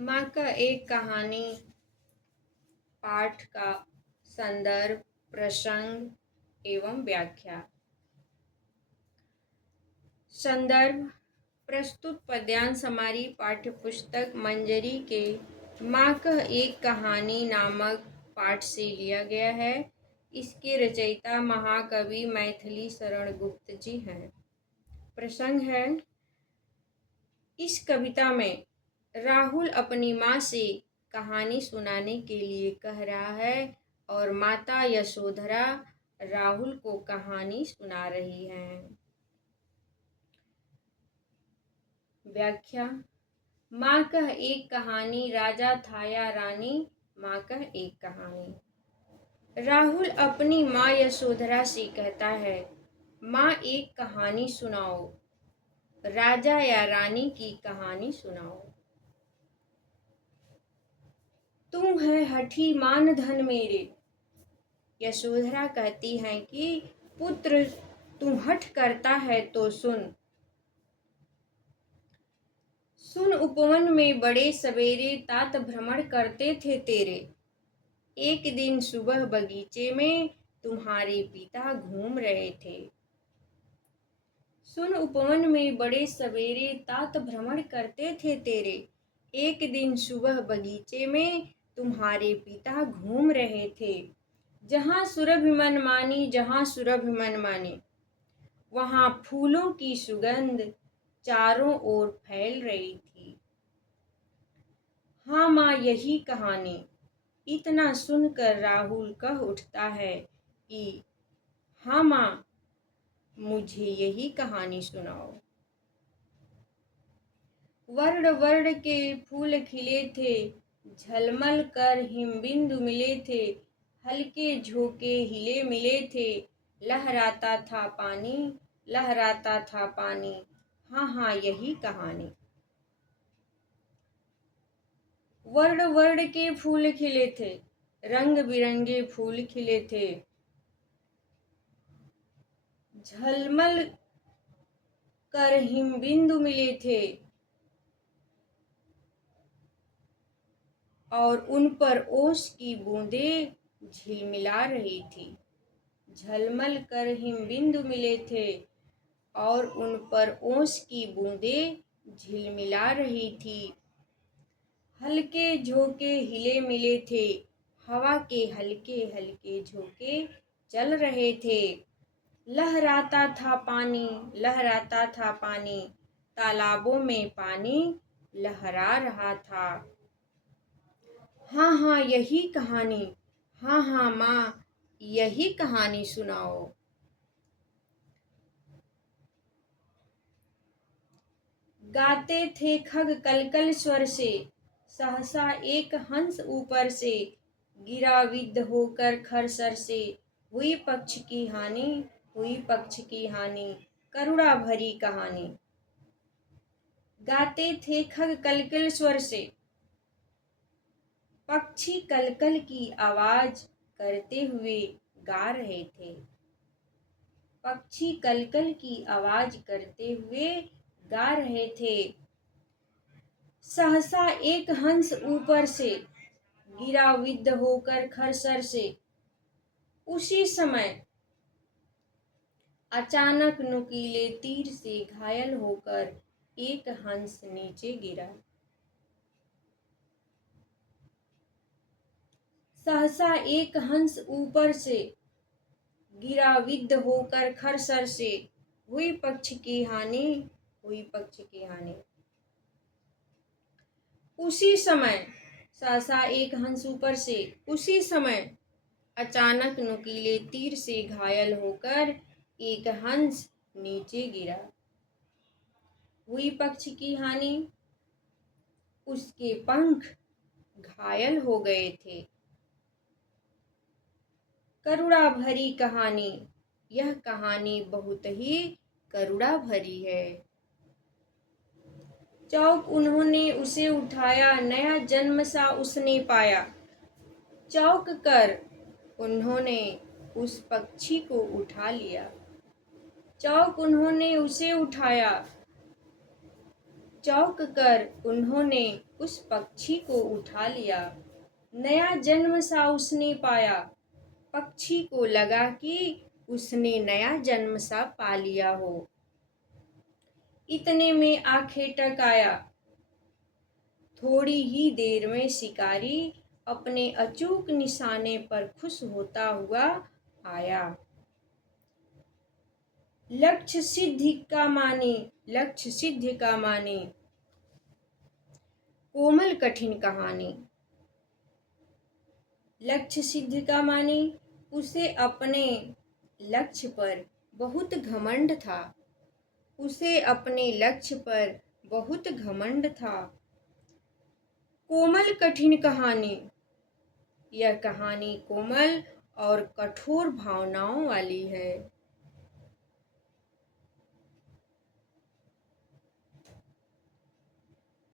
माँ का एक कहानी पाठ का संदर्भ, प्रसंग एवं व्याख्या। संदर्भ: प्रस्तुत पद्यांश हमारी पाठ्यपुस्तक मंजरी के माँ का एक कहानी नामक पाठ से लिया गया है। इसके रचयिता महाकवि मैथिली शरण गुप्त जी हैं। प्रसंग है: इस कविता में राहुल अपनी माँ से कहानी सुनाने के लिए कह रहा है और माता यशोधरा राहुल को कहानी सुना रही हैं। व्याख्या: माँ का एक कहानी। राजा था या रानी, माँ का एक कहानी। राहुल अपनी माँ यशोधरा से कहता है, माँ एक कहानी सुनाओ, राजा या रानी की कहानी सुनाओ। तू है हठी मान धन मेरे। यशोधरा कहती है कि पुत्र तू हठ करता है तो सुन। सुन उपवन में बड़े सवेरे तात भ्रमण करते थे तेरे। एक दिन सुबह बगीचे में तुम्हारे पिता घूम रहे थे। सुन उपवन में बड़े सवेरे तात भ्रमण करते थे तेरे। एक दिन सुबह बगीचे में तुम्हारे पिता घूम रहे थे। जहाँ सुरभि मन मानी, जहाँ सुरभि मन मानी, वहाँ फूलों की सुगंध चारों ओर फैल रही थी। हाँ माँ, यही कहानी। इतना सुनकर राहुल कह उठता है कि हाँ माँ, मुझे यही कहानी सुनाओ। वर्ण वर्ण के फूल खिले थे, झलमल कर हिमबिंदु मिले थे, हल्के झोंके हिले मिले थे, लहराता था पानी, लहराता था पानी। हाँ हाँ, यही कहानी। वर्ण वर्ण के फूल खिले थे, रंग बिरंगे फूल खिले थे, झलमल कर हिमबिंदु मिले थे और उन पर ओस की बूंदें झिलमिला रही थी। झलमल कर हिमबिंदु मिले थे और उन पर ओस की बूंदें झिलमिला रही थी। हल्के झोंके हिले मिले थे, हवा के हल्के हल्के झोंके चल रहे थे। लहराता था पानी, लहराता था पानी, तालाबों में पानी लहरा रहा था। हाँ हाँ, यही कहानी। हाँ हाँ माँ, यही कहानी सुनाओ। गाते थे खग कलकल स्वर से, सहसा एक हंस ऊपर से गिरा विद्ध होकर खरसर से। हुई पक्ष की हानि, हुई पक्ष की हानि, करुणा भरी कहानी। गाते थे खग कलकल स्वर से, पक्षी कलकल की आवाज करते हुए गा रहे थे। पक्षी कलकल की आवाज करते हुए गा रहे थे। सहसा एक हंस ऊपर से गिरा विद्ध होकर खरसर से। उसी समय अचानक नुकीले तीर से घायल होकर एक हंस नीचे गिरा। सहसा एक हंस ऊपर से गिरा विद्ध होकर खरसर से। हुई पक्ष की हानि, हुई पक्ष की हानि। उसी समय सहसा एक हंस ऊपर से, उसी समय अचानक नुकीले तीर से घायल होकर एक हंस नीचे गिरा। हुई पक्ष की हानि, उसके पंख घायल हो गए थे। करुणा भरी कहानी। यह कहानी बहुत ही करुणा भरी है। चौक उन्होंने उसे उठाया, नया जन्म सा उसने पाया। चौक कर उन्होंने उस पक्षी को उठा लिया। चौक उन्होंने उसे उठाया, चौंक कर उन्होंने उस पक्षी को उठा लिया। नया जन्म सा उसने पाया। पक्षी को लगा कि उसने नया जन्म सा पा लिया हो। इतने में आंखें टक आया। थोड़ी ही देर में शिकारी अपने अचूक निशाने पर खुश होता हुआ आया। लक्ष्य सिद्ध का माने कोमल कठिन कहानी। लक्ष्य सिद्ध का माने उसे अपने लक्ष्य पर बहुत घमंड था। उसे अपने लक्ष्य पर बहुत घमंड था। कोमल कठिन कहानी, यह कहानी कोमल और कठोर भावनाओं वाली है।